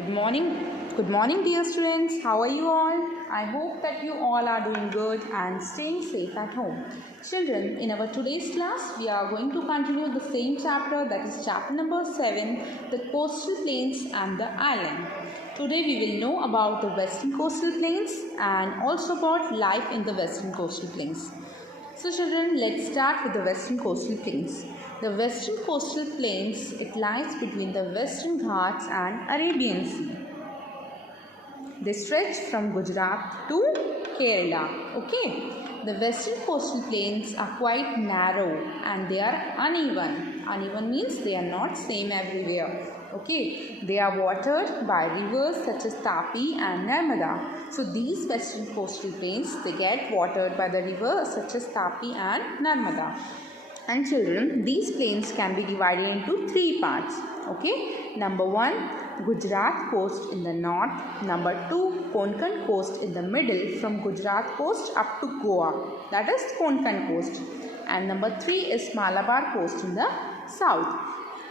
Good morning. Good morning, dear students. How are you all? I hope that you all are doing good and staying safe at home. Children, in our today's class, we are going to continue the same chapter, that is chapter number 7, the coastal plains and the island. Today we will know about the western coastal plains and also about life in the western coastal plains. So children, let's start with the western coastal plains. The western coastal plains, it lies between the Western Ghats and Arabian Sea. They stretch from Gujarat to Kerala. Okay. The western coastal plains are quite narrow and they are uneven. Uneven means they are not same everywhere. Okay. They are watered by rivers such as Tapi and Narmada. So these western coastal plains, they get watered by the rivers such as Tapi and Narmada. And children, these plains can be divided into three parts. Okay. Number 1, Gujarat coast in the north. Number 2, Konkan coast in the middle from Gujarat coast up to Goa. That is Konkan coast. And number 3 is Malabar coast in the south.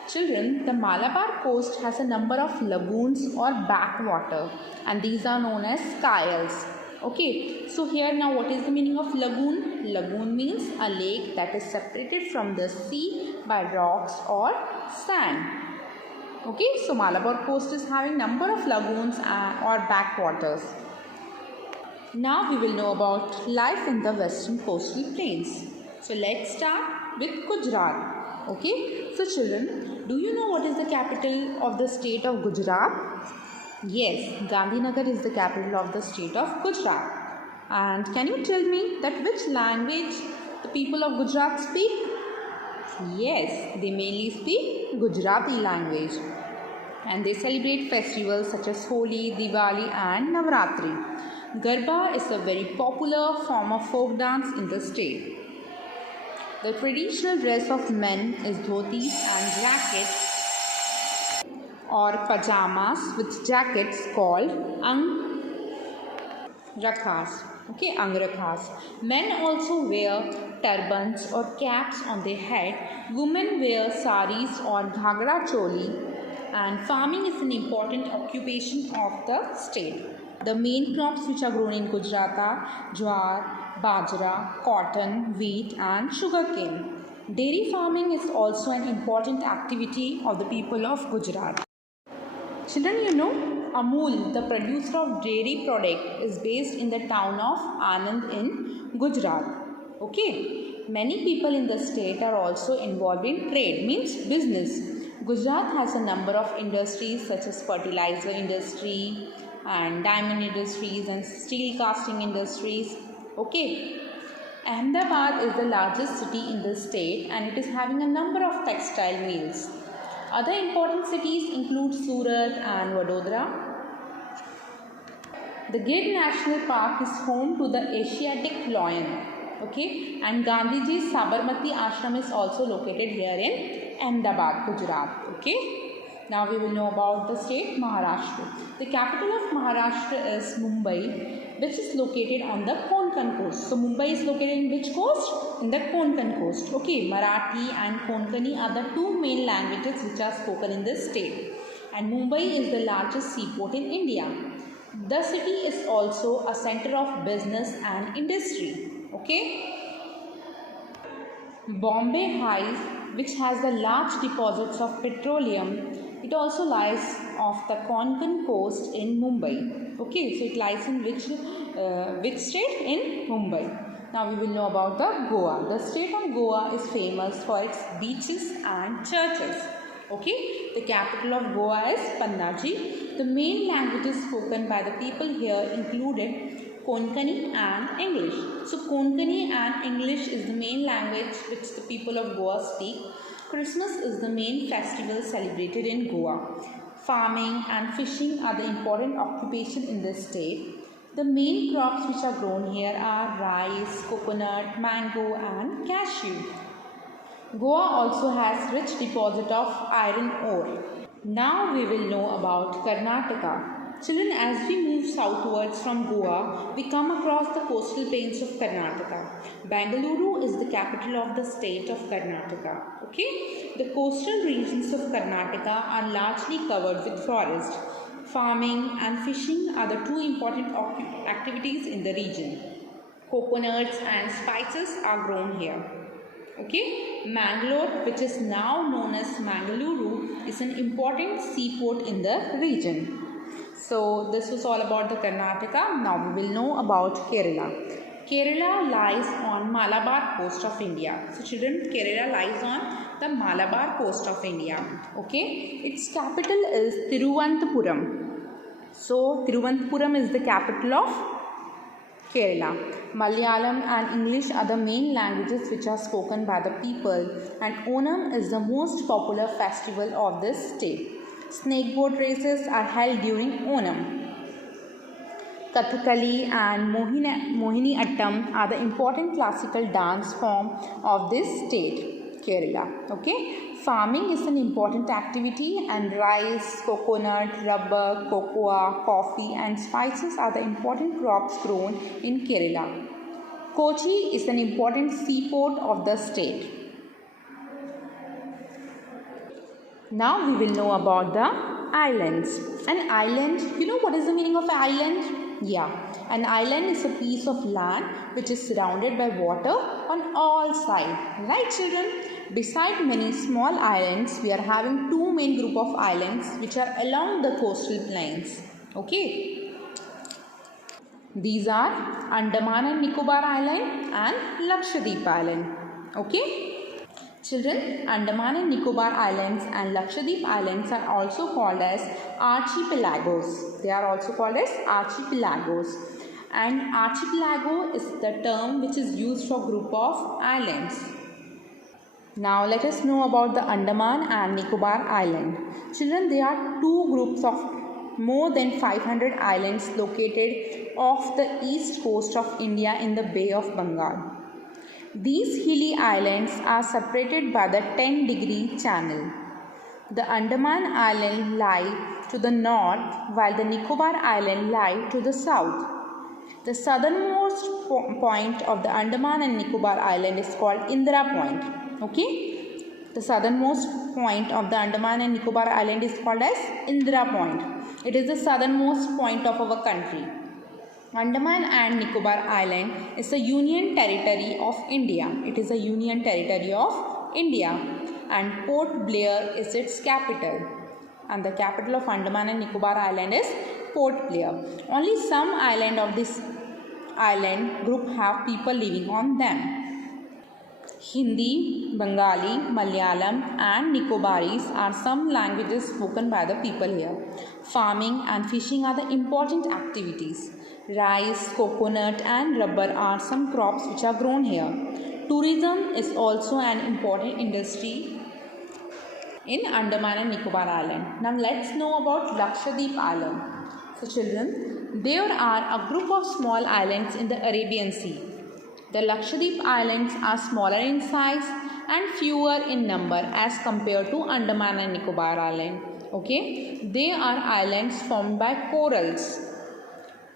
Children, the Malabar coast has a number of lagoons or backwater, and these are known as kyles. Okay, so here now what is the meaning of lagoon? Lagoon means a lake that is separated from the sea by rocks or sand. Okay, so Malabar coast is having number of lagoons or backwaters. Now we will know about life in the western coastal plains. So let's start with Gujarat. Okay, so children, do you know what is the capital of the state of Gujarat? Yes, Gandhinagar is the capital of the state of Gujarat. And can you tell me that which language the people of Gujarat speak? Yes, they mainly speak Gujarati language. And they celebrate festivals such as Holi, Diwali and Navratri. Garba is a very popular form of folk dance in the state. The traditional dress of men is dhotis and jackets or pajamas with jackets called angrakhas. Okay, angrakhas. Men also wear turbans or caps on their head. Women wear saris or ghagra choli. And farming is an important occupation of the state. The main crops which are grown in Gujarat are jowar, bajra, cotton, wheat and sugarcane. Dairy farming is also an important activity of the people of Gujarat. Children, you know, Amul, the producer of dairy product, is based in the town of Anand in Gujarat. Okay. Many people in the state are also involved in trade, means business. Gujarat has a number of industries such as fertilizer industry and diamond industries and steel casting industries. Okay. Ahmedabad is the largest city in the state and it is having a number of textile mills. Other important cities include Surat and Vadodara. The Gir National Park is home to the Asiatic lion. Okay, and Gandhiji's Sabarmati Ashram is also located here in Ahmedabad, Gujarat. Okay, now we will know about the state Maharashtra. The capital of Maharashtra is Mumbai, which is located on the Konkan coast. So Mumbai is located in which coast? In the Konkan coast. Okay, Marathi and Konkani are the two main languages which are spoken in this state. And Mumbai is the largest seaport in India. The city is also a center of business and industry. Okay. Bombay Hive, which has the large deposits of petroleum, it also lies off the Konkan coast in Mumbai. Okay, so it lies in which state? In Mumbai. Now we will know about the Goa. The state of Goa is famous for its beaches and churches. Okay, the capital of Goa is Panaji. The main languages spoken by the people here included Konkani and English. So Konkani and English is the main language which the people of Goa speak. Christmas is the main festival celebrated in Goa. Farming and fishing are the important occupation in this state. The main crops which are grown here are rice, coconut, mango and cashew. Goa also has rich deposit of iron ore. Now we will know about Karnataka. Children, as we move southwards from Goa, we come across the coastal plains of Karnataka. Bengaluru is the capital of the state of Karnataka. Okay, the coastal regions of Karnataka are largely covered with forest. Farming and fishing are the two important activities in the region. Coconuts and spices are grown here. Okay, Mangalore, which is now known as Mangaluru, is an important seaport in the region. So this was all about the Karnataka. Now we will know about Kerala. Kerala lies on Malabar coast of India. So children, Kerala lies on the Malabar coast of India. Okay, its capital is Thiruvananthapuram. So Thiruvananthapuram is the capital of Kerala. Malayalam and English are the main languages which are spoken by the people, and Onam is the most popular festival of this state. Snake boat races are held during Onam. Kathakali and Mohini Attam are the important classical dance form of this state, Kerala. Okay, farming is an important activity, and rice, coconut, rubber, cocoa, coffee, and spices are the important crops grown in Kerala. Kochi is an important seaport of the state. Now we will know about the islands. An island, you know what is the meaning of an island? Yeah, an island is a piece of land which is surrounded by water on all sides. Right, children? Beside many small islands, we are having two main group of islands which are along the coastal plains. Okay. These are Andaman and Nicobar Island and Lakshadweep Island. Okay. Children, Andaman and Nicobar Islands and Lakshadweep Islands are also called as archipelagos. They are also called as archipelagos. And archipelago is the term which is used for group of islands. Now let us know about the Andaman and Nicobar Island. Children, there are two groups of more than 500 islands located off the east coast of India in the Bay of Bengal. These hilly islands are separated by the 10-degree channel. The Andaman Island lie to the north, while the Nicobar Island lie to the south. The southernmost point of the Andaman and Nicobar Island is called Indira Point. Okay? The southernmost point of the Andaman and Nicobar Island is called as Indira Point. It is the southernmost point of our country. Andaman and Nicobar Island is a union territory of India. It is a union territory of India, and Port Blair is its capital. And the capital of Andaman and Nicobar Island is Port Blair. Only some island of this island group have people living on them. Hindi, Bengali, Malayalam and Nicobaris are some languages spoken by the people here. Farming and fishing are the important activities. Rice, coconut and rubber are some crops which are grown here. Tourism is also an important industry in Andaman and Nicobar Island. Now let's know about Lakshadweep Island. So children, there are a group of small islands in the Arabian Sea. The Lakshadweep Islands are smaller in size and fewer in number as compared to Andaman and Nicobar Island. Okay, they are islands formed by corals.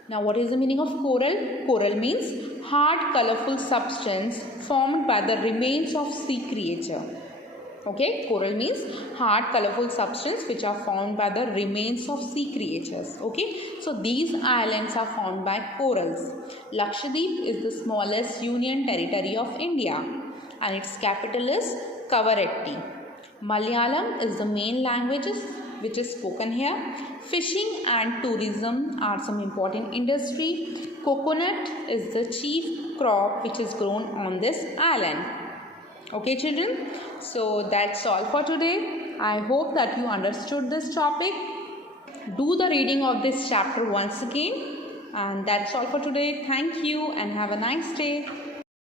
Now what is the meaning of coral? Coral means hard colorful substance formed by the remains of sea creature. Okay, coral means hard colorful substance which are formed by the remains of sea creatures. Okay, so these islands are formed by corals. Lakshadweep is the smallest union territory of India and its capital is Kavaratti. Malayalam is the main language which is spoken here. Fishing and tourism are some important industry. Coconut is the chief crop which is grown on this island. Okay children, so that's all for today. I hope that you understood this topic. Do the reading of this chapter once again. And that's all for today. Thank you and have a nice day.